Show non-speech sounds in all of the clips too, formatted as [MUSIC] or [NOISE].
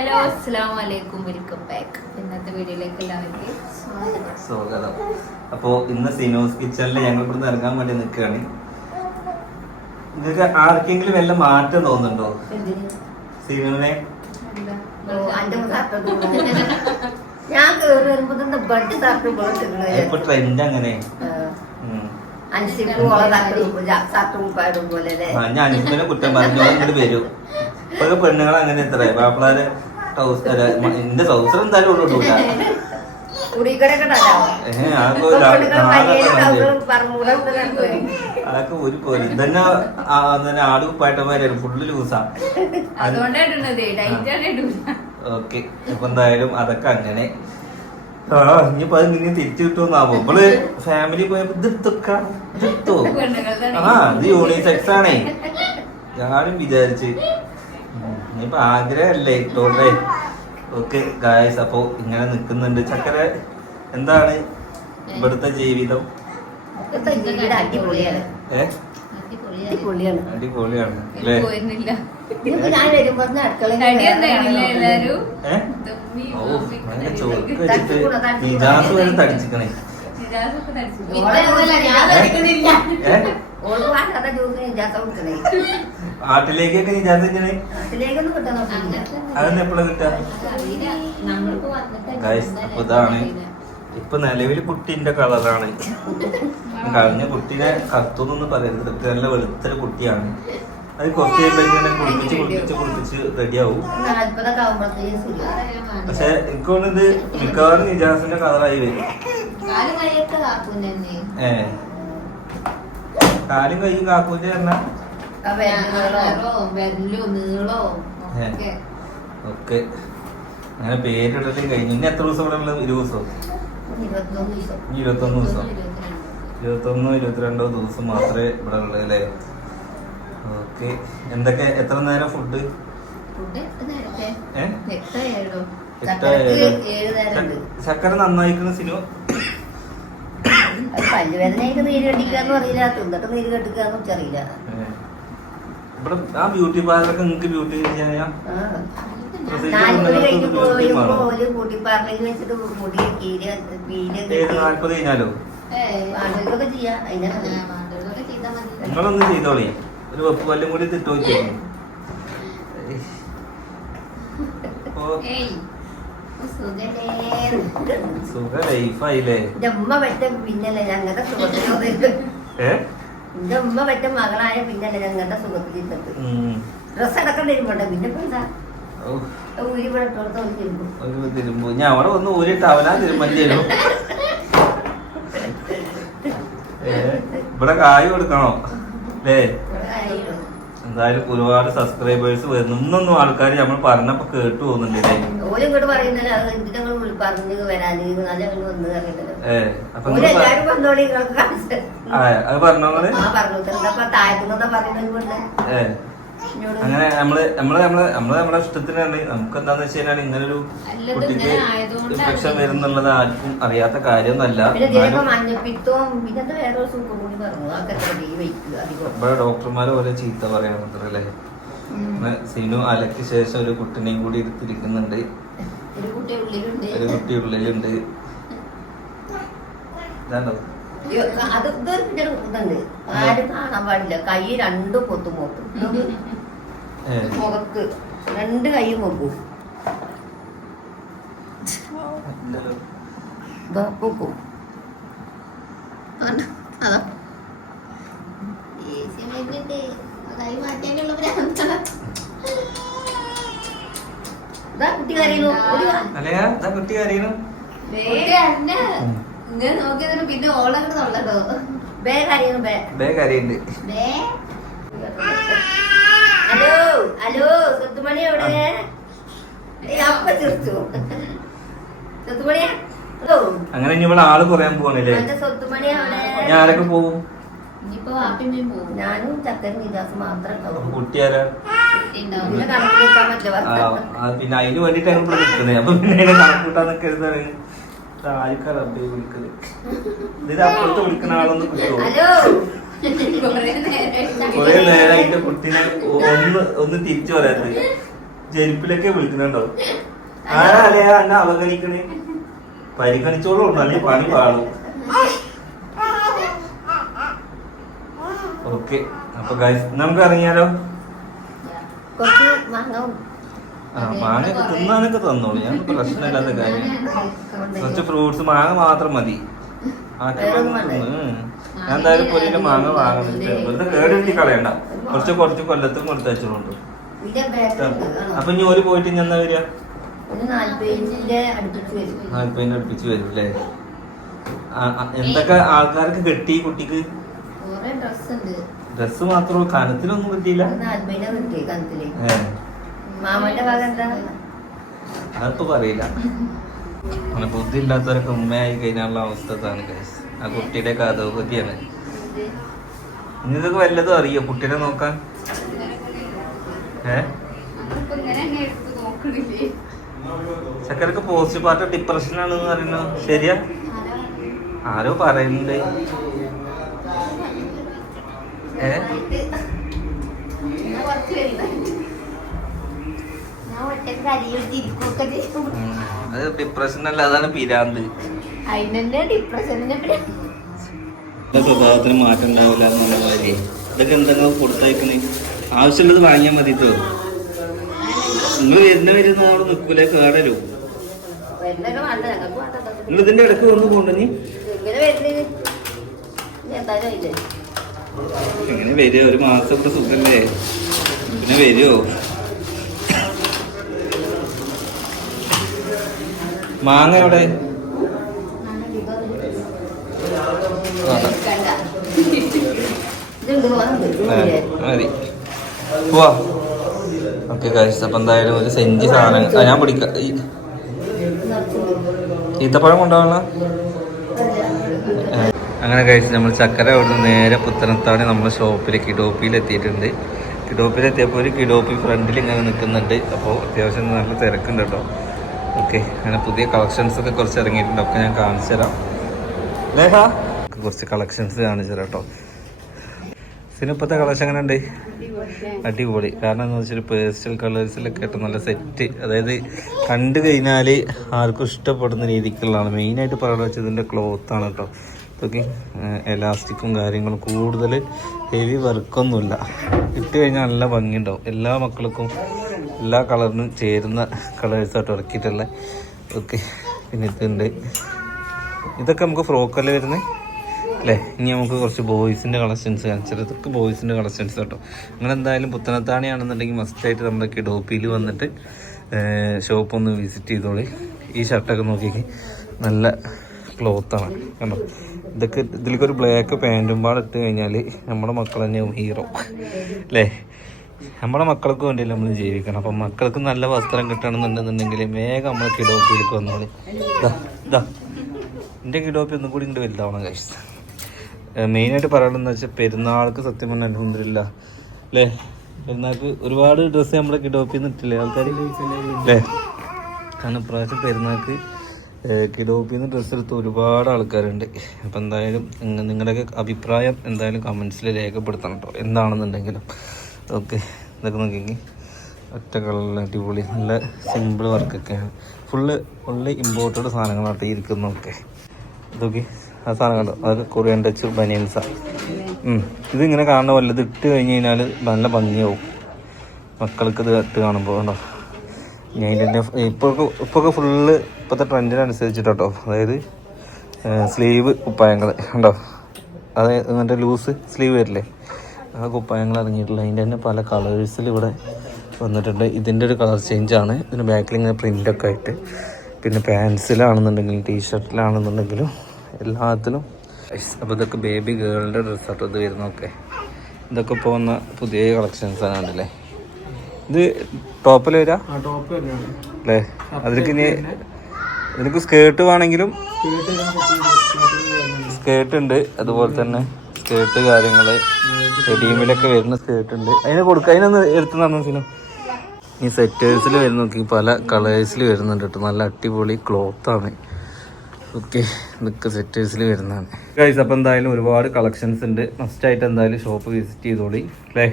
Hello അസ്സാം വലൈക്കും welcome back ഇന്നത്തെ വീഡിയോയിലേക്ക് എല്ലാവർക്കും സ്വാഗതം. അപ്പോ ഇന്ന് സിനോസ് കിച്ചണിൽ ഞങ്ങൾ ഇവിടുന്ന് ഇറങ്ങാൻ വേണ്ടി നിൽക്കുകയാണ്. നിങ്ങൾക്ക് ആർക്കെങ്കിലും വല്ല മാറ്റം തോന്നുന്നുണ്ടോ? സിനുവിനെ ഞാൻ കേറി വരുമ്പോ തന്നെ ബഡ് ഇപ്പൊ ട്രെൻഡ് അങ്ങനെ. ഞാൻ കുറ്റം പറഞ്ഞു വരും. ഇപ്പൊ പെണ്ണുങ്ങൾ അങ്ങനെ എത്ര പാപ്പിളാര് ടൗസർ എന്റെ ടൗസർ എന്തായാലും അതൊക്കെ ഒരു പോലെ. തന്നെ ആട് കുപ്പായിട്ടന്മാരാണ് ഫുള്ള് ലൂസാ. ഓക്കെ. അപ്പൊ എന്തായാലും അതൊക്കെ അങ്ങനെ. ആ ഇനിയിപ്പോ അത് ഇങ്ങനെ തിരിച്ചു കിട്ടുമെന്നാവോ. നമ്മൾ ഫാമിലി പോയപ്പോ ആ ഇത് യൂണിസെക്സ് ആണേ. ഞാനും വിചാരിച്ച്. ഇനിയിപ്പോ ആഗ്രഹമല്ലേ ഇട്ടോട്ടെ ഓക്കെ ഗായസ് അപ്പൊ ഇങ്ങനെ നിക്കുന്നുണ്ട്. ചക്കര എന്താണ് ഇവിടുത്തെ ജീവിതം? അടിപൊളിയാണ്. അല്ലേ? ചോക്ക്. വെച്ചിട്ട് നിജാസ് വരെ തടിച്ചിക്കണേ. ഞാൻ ജ്യൂസിന് ഇജാസ അങ്ങനത്തെ അതെന്ന് എപ്പോഴും കിട്ടുക അപ്പൊ ഇതാണ്. ഇപ്പൊ നിലവിൽ കുട്ടിന്റെ കളറാണ്. കഴിഞ്ഞ കുട്ടിനെ കറുത്തൊന്നും പറയരുത്. നല്ല വെളുത്തൊരു കുട്ടിയാണ്. അത് കുറച്ച് കഴിയുമ്പോ ഇങ്ങനെ കുളിപ്പിച്ച് കുളിപ്പിച്ച് കുളിപ്പിച്ച് റെഡിയാവും. പക്ഷെ എനിക്ക് തോന്നുന്നത് മിക്കവാറും നിജാസിന്റെ കളറായി വരും. ഏ. കാലും കൈയും കാക്കൂന്റെ പറഞ്ഞാ ആ വേദനകളോ കളറോ നീളോ? ഏ. ഒക്കെ. ഒക്കെ. അങ്ങനെ പേരിടലും കഴിഞ്ഞു. ഇനി എത്ര ദിവസം ഇവിടെ ഉള്ളത് ഇരുപത് ദിവസം. ഇരുപത്തൊന്ന് ദിവസം. ഇരുപത്തൊന്ന് ഇരുപത്തിരണ്ടോ ദിവസം മാത്രമേ ഇവിടെ ഉള്ളൂ അല്ലേ? ഓക്കെ. എന്തൊക്കെ? എത്ര നേരം ഫുഡ് ഫുഡ് എത്ര നേരത്തെ ഏ എത്ര ഏഴോ ചക്കരക്ക് ഏഴ് നേരം ഉണ്ട്. ചക്കര നന്നായിക്കുന്ന സിനിമ നീര് തിന്നിട്ട് നീര് വെച്ചറിയില്ല ഇവിടെ ആ ബ്യൂട്ടി പാർലറൊക്കെ നിങ്ങൾക്ക് ബ്യൂട്ടി നാല്പത് കഴിഞ്ഞാലോ? നിങ്ങളൊന്ന് ചെയ്തോളി. ഒരു വെപ്പ് പല്ലും കൂടി തിട്ട് വെക്കുന്നു അപ്പോ ഏയ് സുഖല്ലേ സുഖ ലൈഫായില്ലേ? എന്റെ ഉമ്മ പറ്റ പിന്നല്ലേ ഞങ്ങളുടെ സുഖത്തിനോട് ഏ? എന്റെ ഉമ്മ പറ്റ മകളായ പിന്നല്ലേ ഞങ്ങളുടെ. ഡ്രസ് അടക്കം പിന്നെ എന്താ തിരുമ്പും. ഞാൻ അവിടെ വന്ന് ഊരിട്ട് അവനാ തിരുമ്പോ [LAUGHS] ഇവിടെ കായ് കൊടുക്കണോ? അല്ലേ എന്തായാലും ഒരുപാട് സബ്സ്ക്രൈബേഴ്സ് വരുന്നു. ഇന്നൊന്നും ആൾക്കാർ നമ്മൾ പറഞ്ഞപ്പോ കേട്ടു പറയുന്നില്ല അത് പറഞ്ഞോളെ. ഏ അങ്ങനെ നമ്മൾ നമ്മൾ നമ്മൾ നമ്മൾ നമ്മുടെ ഇഷ്ടത്തിനാണ് നമുക്ക് എന്താന്ന് വെച്ച് കഴിഞ്ഞാൽ ഇങ്ങനെ ഒരു കുട്ടിക്ക് ഇൻഫെക്ഷൻ വരുന്നുള്ളത് ആർക്കും അറിയാത്ത കാര്യമൊന്നല്ല ഇവിടെ ഡോക്ടർമാർ ഓരോ ചീത്ത പറയാൻ മാത്രല്ലേ അങ്ങനെ സിനു അലക്ക് ശേഷം ഒരു കുട്ടിനെയും കൂടി എടുത്തിരിക്കുന്നുണ്ട്. ഒരു കുട്ടി ഉള്ളിലുണ്ട്. ഇതാണ്ടോ? അത് ഇതൊരു ഇതുണ്ട്. ആരും കാണാൻ പാടില്ല. കൈ രണ്ടും പൊത്തും പൊത്തും. മുഖക്ക് മുഖത്ത്. രണ്ട് കൈയും പൊക്കും. അതാ. വരുന്നുണ്ട്. മാറ്റാനുള്ള ഭ്രാന്താണ്. കുട്ടി കരയുന്നു. കുട്ടി കരയണം നോക്കിയതിന് പിന്നെ ബേ ബേ. ബേ കരയുണ്ട്. ഹലോ ഹലോ സത്തുമണി എവിടെ? അപ്പ ചിരിച്ചു അങ്ങനെ ഇനി ഇവിടെ ആൾ കുറയാൻ പോവാണല്ലേ? ഞാൻ ആരൊക്കെ പോകും ഞാനും ചക്കരും വിജാസും മാത്രം കുട്ടിയാരാ പിന്നെ അതിന് വേണ്ടിട്ടാണ് ഇവിടെ നിൽക്കുന്നത്. അപ്പൊ പിന്നെ നിൽക്കരുതാണ് ആർക്കാ റബ്ബെ വിളിക്കൽ. ഇത് അപ്പുറത്ത് വിളിക്കുന്ന ആളൊന്ന് കിട്ടുമോ കുറേ നേരമായിട്ട് കുട്ടീനെ ഒന്ന് ഒന്ന് തിരിച്ചു പറയാത്തത് ജനിപ്പിലൊക്കെ വിളിക്കുന്നുണ്ടോ? ആരാ അല്ലേ എന്നെ അവഗണിക്കണേ? പരിഗണിച്ചോളും ഉണ്ടോ അല്ലെങ്കിൽ പണി പാടും ഓക്കെ അപ്പൊ നമുക്ക് ഇറങ്ങിയാലോ? ആ മാങ്ങയൊക്കെ തിന്നാനൊക്കെ തന്നോളൂ. ഞാൻ പ്രശ്നമില്ലാത്ത കാര്യം. കുറച്ച് ഫ്രൂട്ട്സ് മാങ്ങ മാത്രം മതി. ഞാൻ എന്തായാലും പൊരിയിൽ മാങ്ങ വാങ്ങുന്നുണ്ട്. വെറുതെ കേടെടുത്തി കളയണ്ട. കുറച്ച് കുറച്ച് കൊല്ലത്തും ബാക്കിൽ അപ്പൊ ഇനി ഒരു പോയിട്ട് ഇനി എന്താ വരിക? അടുപ്പിച്ച് വരും. അല്ലേ? എന്തൊക്കെ ആൾക്കാർക്ക് കിട്ടി കുട്ടിക്ക്? ഡ്രസ് മാത്രമോ കനത്തിലൊന്നും കിട്ടിയില്ല. മാമന്റെ ഭാഗം പറയില്ല. അങ്ങനെ ബുദ്ധി ഇല്ലാത്തവരൊക്കെ ഉമ്മയായി കഴിഞ്ഞാലുള്ള അവസ്ഥ ഇതാണ്. ആ കുട്ടിയുടെ കഥോഗതിയാണ് ഇനി ഇതൊക്കെ വല്ലതും അറിയോ കുട്ടീനെ നോക്കാൻ? ഏ? ചക്കരക്ക് പോസ്റ്റ് പാർട്ട് ഡിപ്രഷൻ ആണെന്ന് പറയുന്നു. ശരിയാ? ആരോ പറയുന്നുണ്ട്. ഏ? അത് ഡിപ്രഷൻ അല്ല അതാണ് പിരാന്ത്. സ്വഭാവത്തിന് മാറ്റം ഉണ്ടാവില്ല എന്നുള്ള കാര്യം. ഇതൊക്കെ എന്തെങ്കിലും കൊടുത്തയക്കണേ. ആവശ്യമുള്ളത് വാങ്ങിയാൽ മതി കേട്ടോ നിങ്ങൾ വരുന്ന വരുന്ന അവിടെ നിൽക്കൂലേ കേടരൂ നിങ്ങൾ ഇതിന്റെ ഇടയ്ക്ക് വന്ന് പോകണ്ട നീ? എങ്ങനെ വരിക ഒരു മാസം ഇവിടെ സുഖല്ലേ പിന്നെ വരുമോ മാങ്ങ എവിടെ? മതി പോവാ. ഓക്കെ കഴിച്ച അപ്പൊ എന്തായാലും ഒരു സെഞ്ചി സാധനം. ആ, ഞാൻ പിടിക്കാം. ഈത്തപ്പഴം കൊണ്ടുപോകണ? അങ്ങനെ കഴിച്ച് നമ്മൾ ചക്കര അവിടെ നിന്ന് നേരെ പുത്തനത്താണി നമ്മുടെ ഷോപ്പിൽ കിഡോപ്പിയിൽ എത്തിയിട്ടുണ്ട് എത്തിയപ്പോൾ ഒരു കിഡോപ്പി ഫ്രണ്ടിൽ ഇങ്ങനെ നിൽക്കുന്നുണ്ട് അപ്പോൾ അത്യാവശ്യം നല്ല തിരക്കുണ്ട് കേട്ടോ. ഓക്കെ അങ്ങനെ പുതിയ കളക്ഷൻസ് ഒക്കെ കുറച്ച് ഇറങ്ങിയിട്ടുണ്ട് ഒക്കെ ഞാൻ കാണിച്ചു തരാം. കുറച്ച് കളക്ഷൻസ് കാണിച്ചു തരാം കേട്ടോ സിനിപ്പത്തെ കളക്ഷൻ എങ്ങനെ ഉണ്ട് അടിപൊളി. കാരണം എന്താ വെച്ചാൽ പേസ്റ്റൽ കളേഴ്സിലൊക്കെ ആയിട്ട് നല്ല സെറ്റ് അതായത് കണ്ടു കഴിഞ്ഞാൽ ആർക്കും ഇഷ്ടപ്പെടുന്ന രീതിക്കുള്ളതാണ്. മെയിനായിട്ട് പറയുന്നത് വെച്ചാൽ ഇതിന്റെ ക്ലോത്താണ് കേട്ടോ ഇതൊക്കെ എലാസ്റ്റിക്കും കാര്യങ്ങളും കൂടുതൽ ഹെവി വർക്കൊന്നുമില്ല ഇട്ട് കഴിഞ്ഞാൽ നല്ല ഭംഗിയുണ്ടാവും. എല്ലാ മക്കൾക്കും എല്ലാ കളറിനും ചേരുന്ന കളേഴ്സായിട്ട് ഇറക്കിയിട്ടുള്ള ഒക്കെ പിന്നെ ഇതുണ്ട്. ഇതൊക്കെ നമുക്ക് ഫ്രോക്കല്ലേ വരുന്നത് അല്ലേ? ഇനി നമുക്ക് കുറച്ച് ബോയ്സിന്റെ കളക്ഷൻസ് കാണിച്ചത് ഇതൊക്കെ ബോയ്സിന്റെ കളക്ഷൻസ് കേട്ടോ. അങ്ങനെ എന്തായാലും പുത്തനത്താണിയാണെന്നുണ്ടെങ്കിൽ മസ്റ്റായിട്ട് നമ്മുടെ ഡോപ്പിയിൽ വന്നിട്ട് ഷോപ്പ് ഒന്ന് വിസിറ്റ് ചെയ്തോളി. ഈ ഷർട്ടൊക്കെ നോക്കിക്ക്. നല്ല ക്ലോത്താണ് കണ്ടോ? ഇതൊക്കെ ഇതിലേക്കൊരു ബ്ലാക്ക് പാന്റും പാടെ ഇട്ട് കഴിഞ്ഞാൽ നമ്മുടെ മക്കൾ തന്നെയാവും ഹീറോ അല്ലേ? നമ്മുടെ മക്കൾക്ക് വേണ്ടിയല്ലേ നമ്മൾ ജീവിക്കണം. അപ്പം മക്കൾക്ക് നല്ല വസ്ത്രം കിട്ടണമെന്നുണ്ടെന്നുണ്ടെങ്കിൽ വേഗം നമ്മൾ കിഡോപ്പിയിലേക്ക് വന്നോളി. ഇതാ എന്റെ കിഡോപ്പി ഒന്നും കൂടി ഉണ്ട് വലുതാവണം കഴിച്ചു മെയിനായിട്ട് പറയണമെന്ന് വെച്ചാൽ പെരുന്നാൾക്ക് സത്യം പറഞ്ഞാൽ അലഹമില്ല അല്ലേ പെരുന്നാൾക്ക് ഒരുപാട് ഡ്രസ്സ് നമ്മുടെ കിഡോപ്പിന്ന് ഇട്ടില്ലേ? ആൾക്കാർ അല്ലേ കാരണം ഇപ്രാവശ്യം പെരുന്നാൾക്ക് കിഡോപ്പിന്ന് ഡ്രസ്സ് എടുത്ത് ഒരുപാട് ആൾക്കാരുണ്ട്. അപ്പം എന്തായാലും നിങ്ങ- നിങ്ങളുടെയൊക്കെ അഭിപ്രായം എന്തായാലും കമൻസിൽ രേഖപ്പെടുത്തണം കേട്ടോ എന്താണെന്നുണ്ടെങ്കിലും. ഓക്കെ ഇതൊക്കെ നോക്കിയെങ്കിൽ ഒറ്റ കളറിൽ അടിപൊളി നല്ല സിമ്പിൾ വർക്കൊക്കെയാണ് ഫുള്ള് ഫുള്ള് ഇമ്പോർട്ടഡ് സാധനങ്ങളായിട്ട് ഇരിക്കുന്നതൊക്കെ ഇതൊക്കെ ആ സാധനം കണ്ടോ കൊറിയൻ ടച്ച് ബനിയൻസാണ് ഇതിങ്ങനെ കാണുന്ന പോലെ ഇത് ഇട്ട് കഴിഞ്ഞ് കഴിഞ്ഞാൽ നല്ല ഭംഗിയാവും. മക്കൾക്ക് ഇത് ഇട്ട് കാണുമ്പോൾ കണ്ടോ? ഞാൻ ഇപ്പോഴൊക്കെ ഇപ്പോൾ ഫുള്ള് ഇപ്പോഴത്തെ ട്രെൻഡിനനുസരിച്ചിട്ട് അതായത് സ്ലീവ് കുപ്പായങ്ങൾ കണ്ടോ? അതായത് മറ്റേ ലൂസ് സ്ലീവ് വരില്ലേ? ആ കുപ്പായങ്ങൾ ഇറങ്ങിയിട്ടുള്ള അതിന്റെ തന്നെ പല കളേഴ്സിൽ ഇവിടെ വന്നിട്ടുണ്ട്. ഇതിന്റെ ഒരു കളർ ചേഞ്ച് ആണ്. ഇതിന് ബാക്കിൽ ഇങ്ങനെ പ്രിന്റൊക്കെ ആയിട്ട്. പിന്നെ പാൻസിലാണെന്നുണ്ടെങ്കിലും ടീഷർട്ടിലാണെന്നുണ്ടെങ്കിലും എല്ലാത്തിലും. അപ്പോൾ ഇതൊക്കെ ബേബി ഗേളിന്റെ ഡ്രസ്സാട്ടോ ഇത് വരുന്നതൊക്കെ ഇതൊക്കെ ഇപ്പോൾ വന്ന പുതിയ കളക്ഷൻസാണ് കണ്ടില്ലേ? ഇത് ടോപ്പിൽ വരാ? അല്ലേ? അതിലേക്ക് ഇനി നിനക്ക് സ്കേർട്ട് വേണമെങ്കിലും. സ്കേർട്ട് ഉണ്ട്. അതുപോലെ തന്നെ സ്കേർട്ട് കാര്യങ്ങൾ റെഡിമിലൊക്കെ വരുന്ന സ്കേർട്ട് ഉണ്ട്. അതിനെ കൊടുക്കുക അതിനൊന്ന് എടുത്ത് തന്നു സിനു? ഈ സെറ്റേഴ്സിൽ വരുന്ന നോക്കി പല കളേഴ്സിൽ വരുന്നുണ്ട് കേട്ടോ നല്ല അടിപൊളി ക്ലോത്താണ് ഓക്കെ ഇതൊക്കെ സെറ്റേഴ്സിൽ വരുന്നതാണ്. ഗൈസ് അപ്പോൾ എന്തായാലും ഒരുപാട് കളക്ഷൻസ് ഉണ്ട്. മസ്റ്റ് ആയിട്ട് എന്തായാലും ഷോപ്പ് വിസിറ്റ് ചെയ്തോളി. അല്ലേ?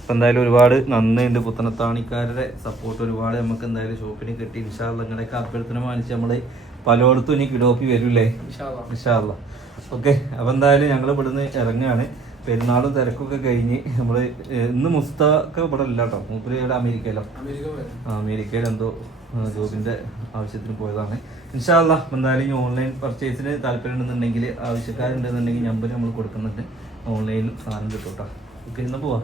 അപ്പം എന്തായാലും ഒരുപാട് നന്ദിയുണ്ട് പുത്തനത്താണിക്കാരുടെ സപ്പോർട്ട് ഒരുപാട് നമുക്ക് എന്തായാലും ഷോപ്പിന് കിട്ടി. ഇൻഷാല്ല നിങ്ങളുടെയൊക്കെ അഭ്യർത്ഥന മാനിച്ച് നമ്മൾ പലയിടത്തും ഇനി കിടോപ്പി വരൂല്ലേ? ഇൻഷാല്ല ഓക്കെ അപ്പം എന്തായാലും ഞങ്ങൾ ഇവിടുന്ന് ഇറങ്ങുകയാണ് പെരുന്നാളും തിരക്കൊക്കെ കഴിഞ്ഞ് നമ്മൾ ഇന്ന് മുസ്തക ഇവിടെ ഇല്ല കേട്ടോ. മൂപ്പര് ഇവിടെ അമേരിക്കയിലോ. അമേരിക്കയിൽ എന്തോ ജോബിന്റെ ആവശ്യത്തിന് പോയതാണ്. ഇൻഷാല്ല എന്തായാലും ഈ ഓൺലൈൻ പർച്ചേസിന് താല്പര്യം ഉണ്ടെന്നുണ്ടെങ്കിൽ ആവശ്യക്കാരുണ്ടെന്നുണ്ടെങ്കിൽ നമ്പർ നമ്മൾ കൊടുക്കുന്നുണ്ട്. ഓൺലൈനിൽ സാധനം കിട്ടും കേട്ടോ. ഓക്കെ ഇന്ന് പോവാം.